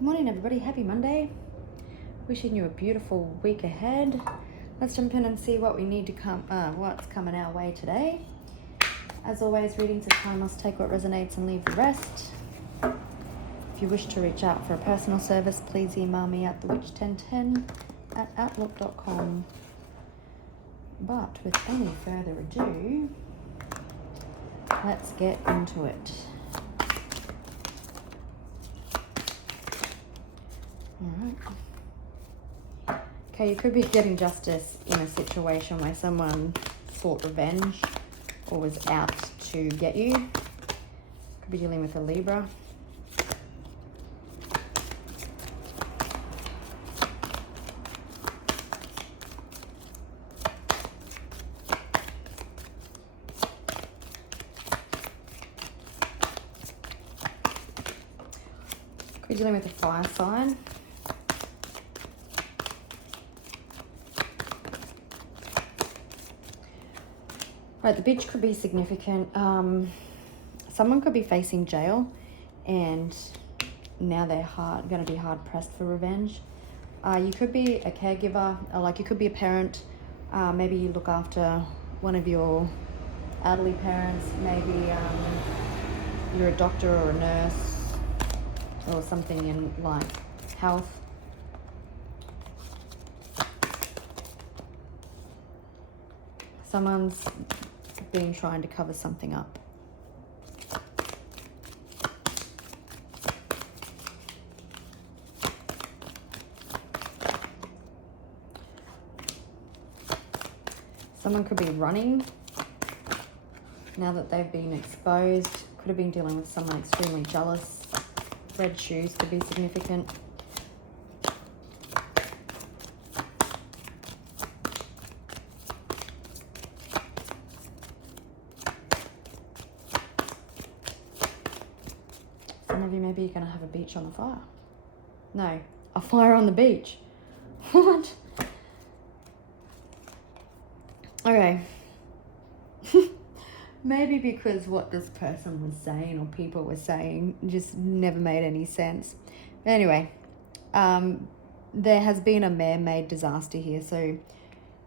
Good morning, everybody. Happy Monday. Wishing you a beautiful week ahead. Let's jump in and see what we need to what's coming our way today. As always, readings are timeless. Take what resonates and leave the rest. If you wish to reach out for a personal service, please email me at thewitch1010@outlook.com. But with any further ado, let's get into it. Alright. Okay, you could be getting justice in a situation where someone sought revenge or was out to get you. Could be dealing with a Libra. Could be dealing with a fire sign. Right, the bitch could be significant. Someone could be facing jail and now they're going to be hard pressed for revenge. You could be a caregiver, or like you could be a parent. Maybe you look after one of your elderly parents. Maybe you're a doctor or a nurse or something in like health. Someone's been trying to cover something up. Someone could be running now that they've been exposed. Could have been dealing with someone extremely jealous. Red shoes could be significant. Some of you, maybe you're going to have a beach on the fire. No, a fire on the beach. What? Okay. Maybe because what this person was saying or people were saying just never made any sense. Anyway, there has been a man-made disaster here. So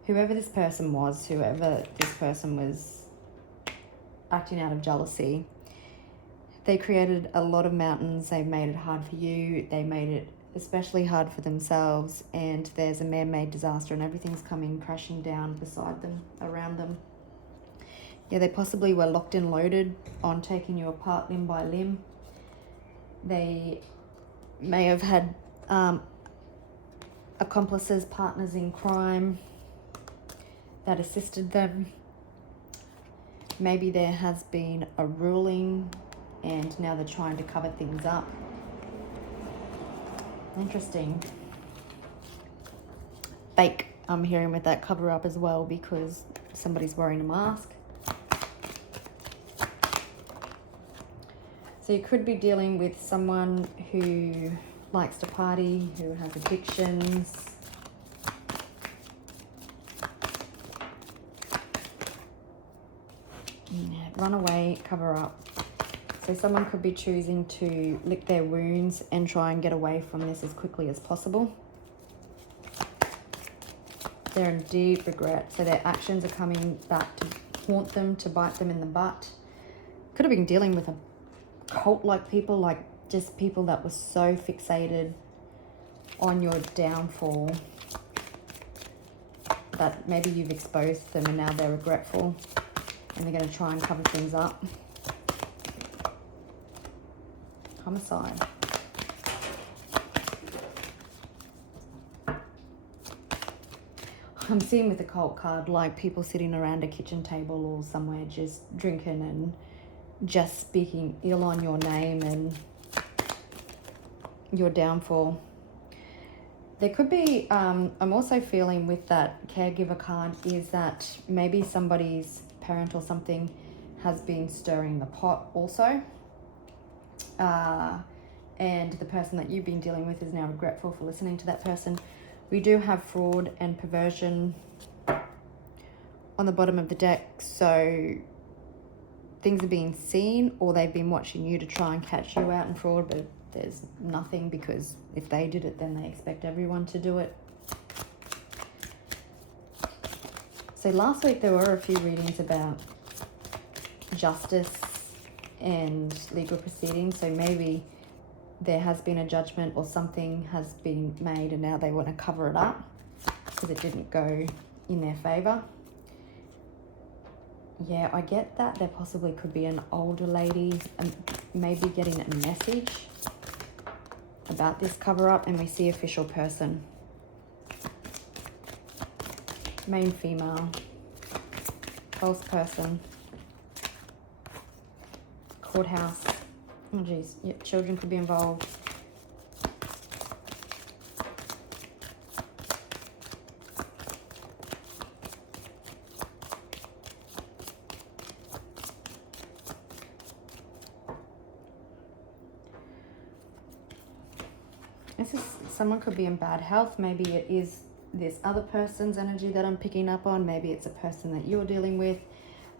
whoever this person was acting out of jealousy, they created a lot of mountains. They made it hard for you. They made it especially hard for themselves. And there's a man-made disaster and everything's coming crashing down beside them, around them. Yeah, they possibly were locked and loaded on taking you apart limb by limb. They may have had accomplices, partners in crime that assisted them. Maybe there has been a ruling and now they're trying to cover things up. Interesting. Fake, I'm hearing with that cover up as well because somebody's wearing a mask. So you could be dealing with someone who likes to party, who has addictions. Yeah, run away, cover up. So someone could be choosing to lick their wounds and try and get away from this as quickly as possible. They're in deep regret. So their actions are coming back to haunt them, to bite them in the butt. Could have been dealing with a cult-like people, like just people that were so fixated on your downfall that maybe you've exposed them and now they're regretful and they're going to try and cover things up. Homicide. I'm seeing with the cult card like people sitting around a kitchen table or somewhere just drinking and just speaking ill on your name and your downfall. There could be, I'm also feeling with that caregiver card is that maybe somebody's parent or something has been stirring the pot also. And the person that you've been dealing with is now regretful for listening to that person. We do have fraud and perversion on the bottom of the deck. So things are being seen or they've been watching you to try and catch you out in fraud, but there's nothing, because if they did it, then they expect everyone to do it. So last week there were a few readings about justice and legal proceedings. So maybe there has been a judgment or something has been made and now they want to cover it up because it didn't go in their favor. Yeah, I get that. There possibly could be an older lady maybe getting a message about this cover up, and we see official person. Main female. False person. Courthouse. Oh geez, yeah, children could be involved. Someone could be in bad health. Maybe it is this other person's energy that I'm picking up on. Maybe it's a person that you're dealing with.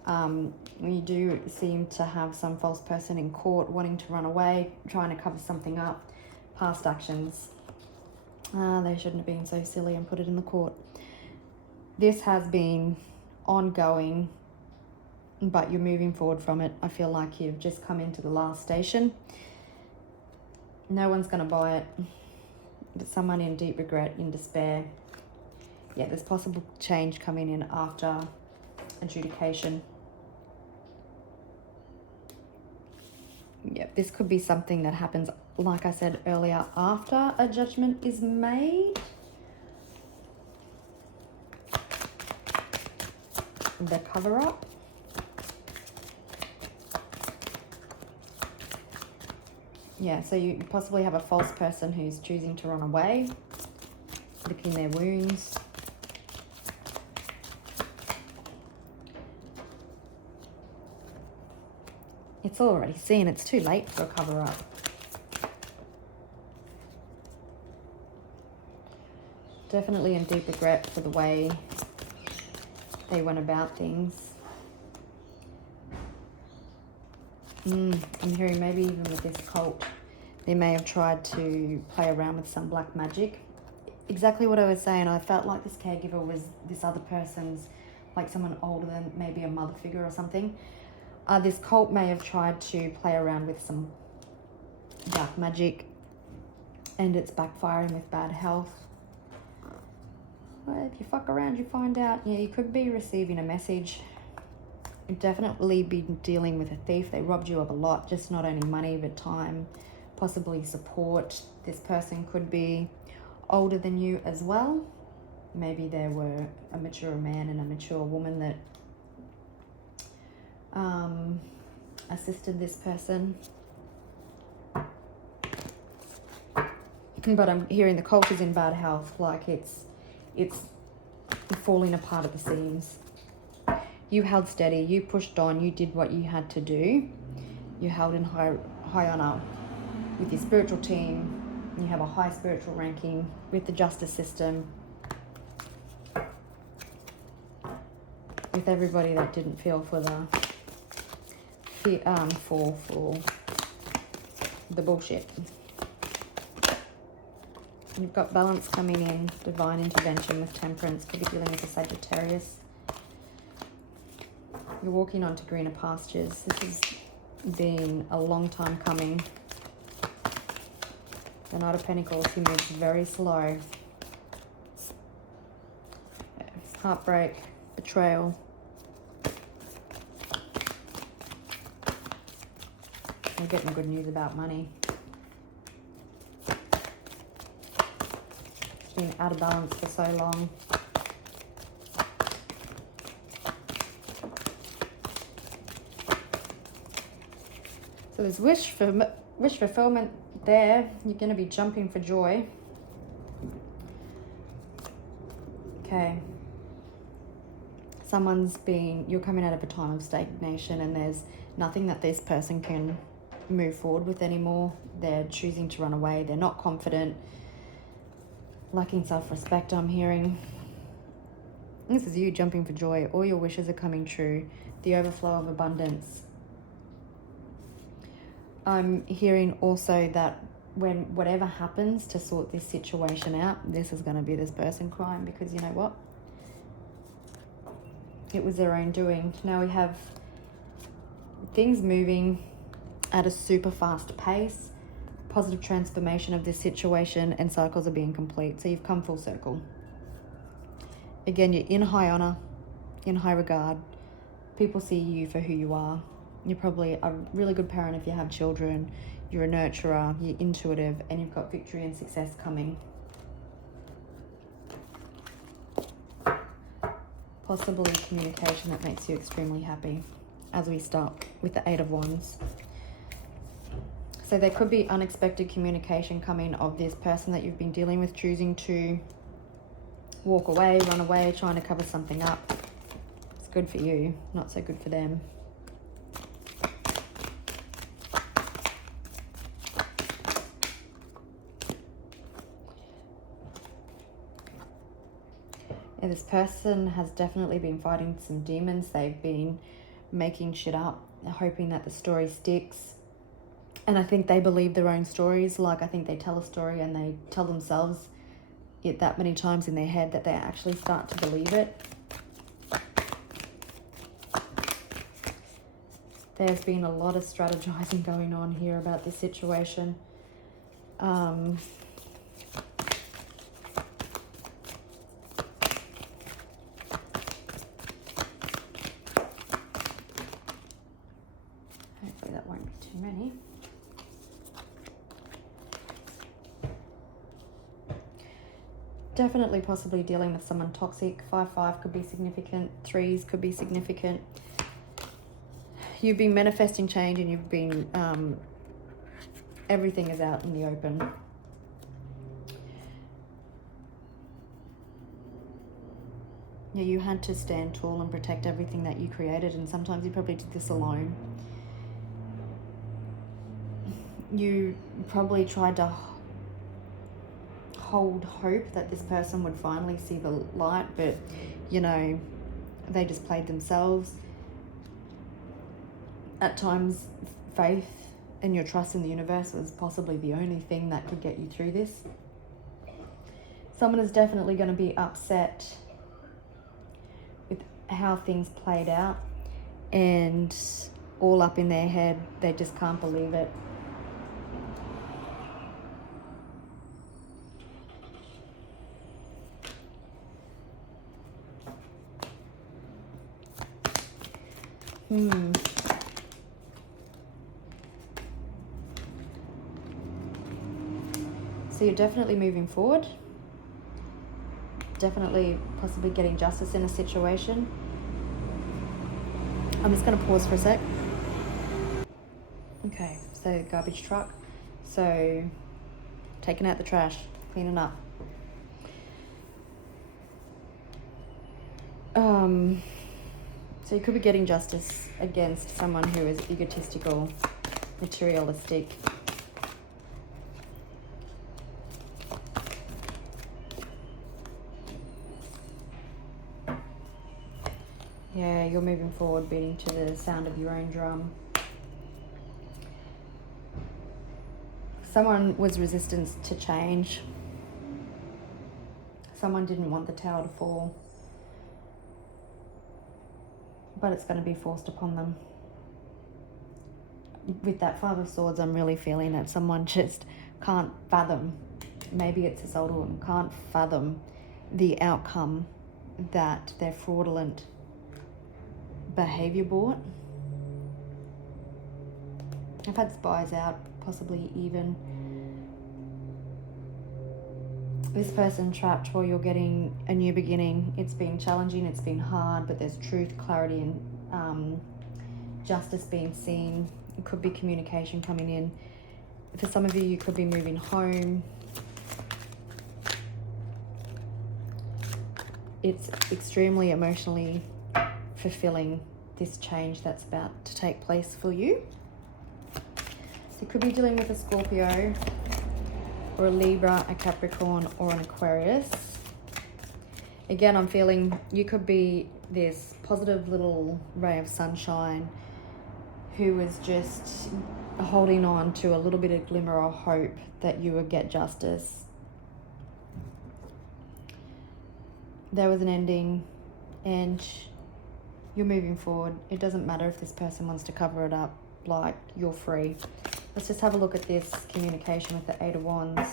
You do seem to have some false person in court wanting to run away, trying to cover something up. Past actions. They shouldn't have been so silly and put it in the court. This has been ongoing, but you're moving forward from it. I feel like you've just come into the last station. No one's going to buy it. But someone in deep regret, in despair. Yeah, there's possible change coming in after adjudication. Yeah, this could be something that happens, like I said earlier, after a judgment is made. The cover up. Yeah, so you possibly have a false person who's choosing to run away, licking their wounds. It's already seen. It's too late for a cover-up. Definitely in deep regret for the way they went about things. I'm hearing maybe even with this cult, they may have tried to play around with some black magic. Exactly what I was saying. I felt like this caregiver was this other person's, like someone older than maybe a mother figure or something. This cult may have tried to play around with some dark magic, and it's backfiring with bad health. Well, if you fuck around, you find out. Yeah, you could be receiving a message. You'd definitely be dealing with a thief. They robbed you of a lot, just not only money, but time, possibly support. This person could be older than you as well. Maybe there were a mature man and a mature woman that assisted this person. But I'm hearing the cult is in bad health, like it's falling apart at the seams. You held steady, you pushed on, you did what you had to do. You held in high honor with your spiritual team. You have a high spiritual ranking with the justice system. With everybody that didn't feel for the bullshit. You've got balance coming in, divine intervention with temperance. Could be dealing with a Sagittarius. You're walking onto greener pastures. This has been a long time coming. The Knight of Pentacles, he moves very slow. Heartbreak, betrayal. You're getting good news about money. It's been out of balance for so long. So there's wish fulfillment there. You're going to be jumping for joy. Okay. You're coming out of a time of stagnation, and there's nothing that this person can move forward with anymore. They're choosing to run away. They're not confident. Lacking self-respect, I'm hearing. This is you jumping for joy. All your wishes are coming true. The overflow of abundance. I'm hearing also that when whatever happens to sort this situation out, this is going to be this person crying, because you know what? It was their own doing. Now we have things moving at a super fast pace, positive transformation of this situation, and cycles are being complete. So you've come full circle. Again, you're in high honor, in high regard. People see you for who you are. You're probably a really good parent if you have children. You're a nurturer, you're intuitive, and you've got victory and success coming. Possibly communication that makes you extremely happy, as we start with the Eight of Wands. So there could be unexpected communication coming of this person that you've been dealing with choosing to walk away, run away, trying to cover something up. It's good for you, not so good for them. Yeah, this person has definitely been fighting some demons. They've been making shit up, hoping that the story sticks. And I think they believe their own stories. Like, I think they tell a story and they tell themselves it that many times in their head that they actually start to believe it. There's been a lot of strategizing going on here about this situation. Hopefully that won't be too many. Definitely possibly dealing with someone toxic. 5-5 could be significant. 3s could be significant. You've been manifesting change, and you've been, everything is out in the open. Yeah, you had to stand tall and protect everything that you created, and sometimes you probably did this alone. You probably tried to hold hope that this person would finally see the light, but you know, they just played themselves. At times, faith and your trust in the universe was possibly the only thing that could get you through this. Someone is definitely going to be upset with how things played out, and all up in their head, they just can't believe it. So you're definitely moving forward. Definitely possibly getting justice in a situation. I'm just going to pause for a sec. Okay, so garbage truck. So taking out the trash, cleaning up. So you could be getting justice against someone who is egotistical, materialistic. Yeah, you're moving forward, beating to the sound of your own drum. Someone was resistant to change. Someone didn't want the tower to fall. But it's going to be forced upon them. With that 5 of Swords, I'm really feeling that someone just can't fathom, maybe it's this older woman, can't fathom the outcome that their fraudulent behavior brought. I've had spies out, possibly even. This person trapped while you're getting a new beginning. It's been challenging, it's been hard, but there's truth, clarity, and justice being seen. It could be communication coming in. For some of you, you could be moving home. It's extremely emotionally fulfilling, this change that's about to take place for you. So you could be dealing with a Scorpio, or a Libra, a Capricorn, or an Aquarius. Again, I'm feeling you could be this positive little ray of sunshine who is just holding on to a little bit of glimmer or hope that you would get justice. There was an ending and you're moving forward. It doesn't matter if this person wants to cover it up, like, you're free. Let's just have a look at this communication with the Eight of Wands.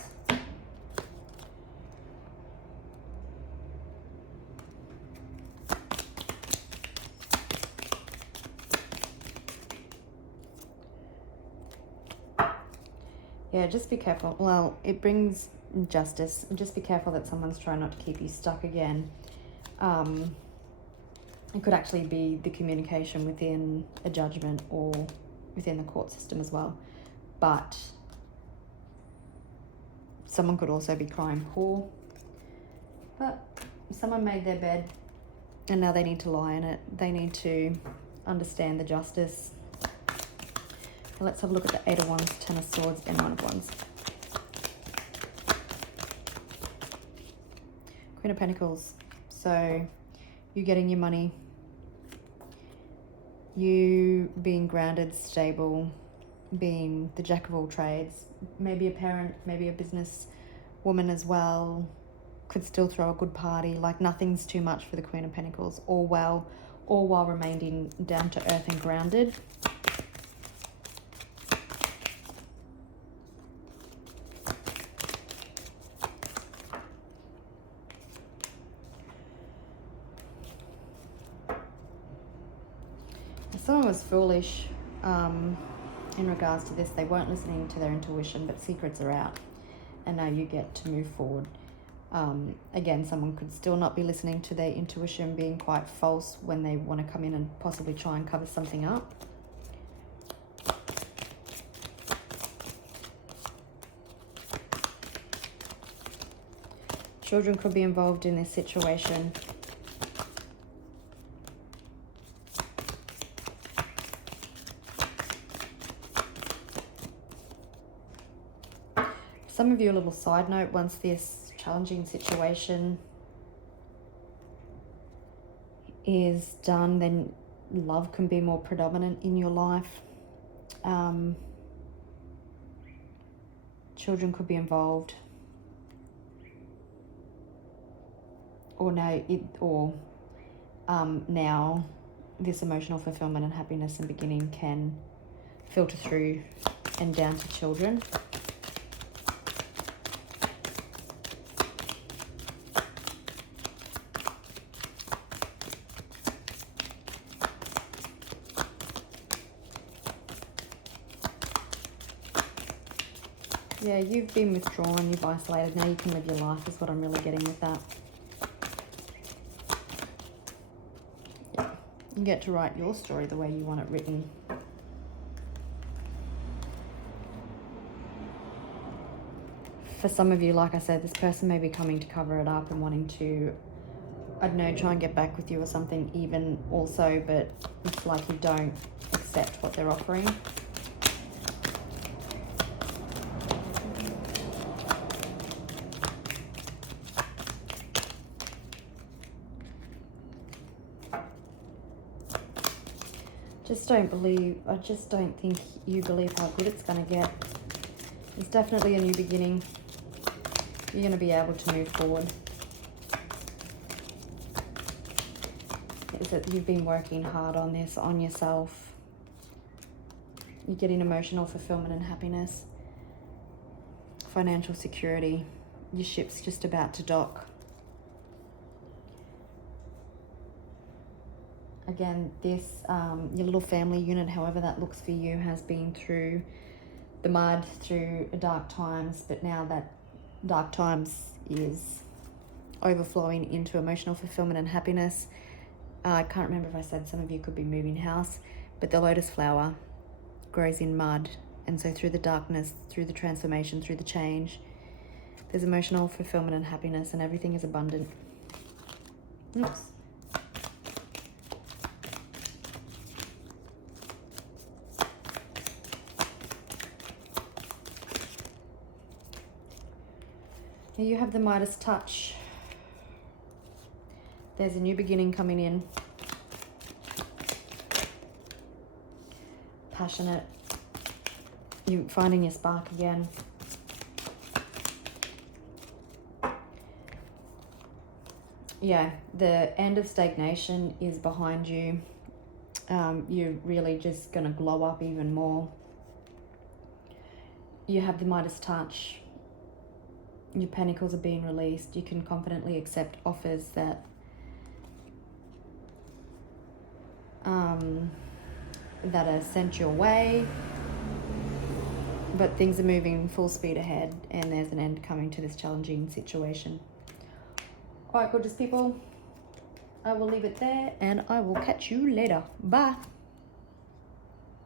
Yeah, just be careful. Well, it brings justice. Just be careful that someone's trying not to keep you stuck again. It could actually be the communication within a judgment or within the court system as well. But someone could also be crying poor. But someone made their bed and now they need to lie in it. They need to understand the justice. Let's have a look at the Eight of Wands, Ten of Swords, and Nine of Wands. Queen of Pentacles. So you getting your money, you being grounded, stable, being the jack of all trades, maybe a parent, maybe a business woman as well, could still throw a good party, like nothing's too much for the Queen of Pentacles, all while remaining down to earth and grounded. Someone was foolish in regards to this. They weren't listening to their intuition, but secrets are out. And now you get to move forward. Again, someone could still not be listening to their intuition, being quite false when they want to come in and possibly try and cover something up. Children could be involved in this situation. Some of you, a little side note, once this challenging situation is done, then love can be more predominant in your life. Children could be involved. Or now this emotional fulfillment and happiness and beginning can filter through and down to children. Yeah, you've been withdrawn, you've isolated, now you can live your life is what I'm really getting with that. Yeah. You get to write your story the way you want it written. For some of you, like I said, this person may be coming to cover it up and wanting to, I don't know, try and get back with you or something even also, but it's like you don't accept what they're offering. I just don't think you believe how good it's going to get. It's definitely a new beginning. You're going to be able to move forward. Is that you've been working hard on this, on yourself. You're getting emotional fulfillment and happiness. Financial security. Your ship's just about to dock. Again, this, your little family unit, however that looks for you, has been through the mud, through dark times, but now that dark times is overflowing into emotional fulfillment and happiness. I can't remember if I said some of you could be moving house, but the lotus flower grows in mud, and so through the darkness, through the transformation, through the change, there's emotional fulfillment and happiness, and everything is abundant. Oops. Here you have the Midas touch. There's a new beginning coming in. Passionate, You're finding your spark again. Yeah, the end of stagnation is behind you. You're really just going to glow up even more. You have the Midas touch. Your pentacles are being released. You can confidently accept offers that that are sent your way. But things are moving full speed ahead, and there's an end coming to this challenging situation. All right, gorgeous people. I will leave it there, and I will catch you later. Bye.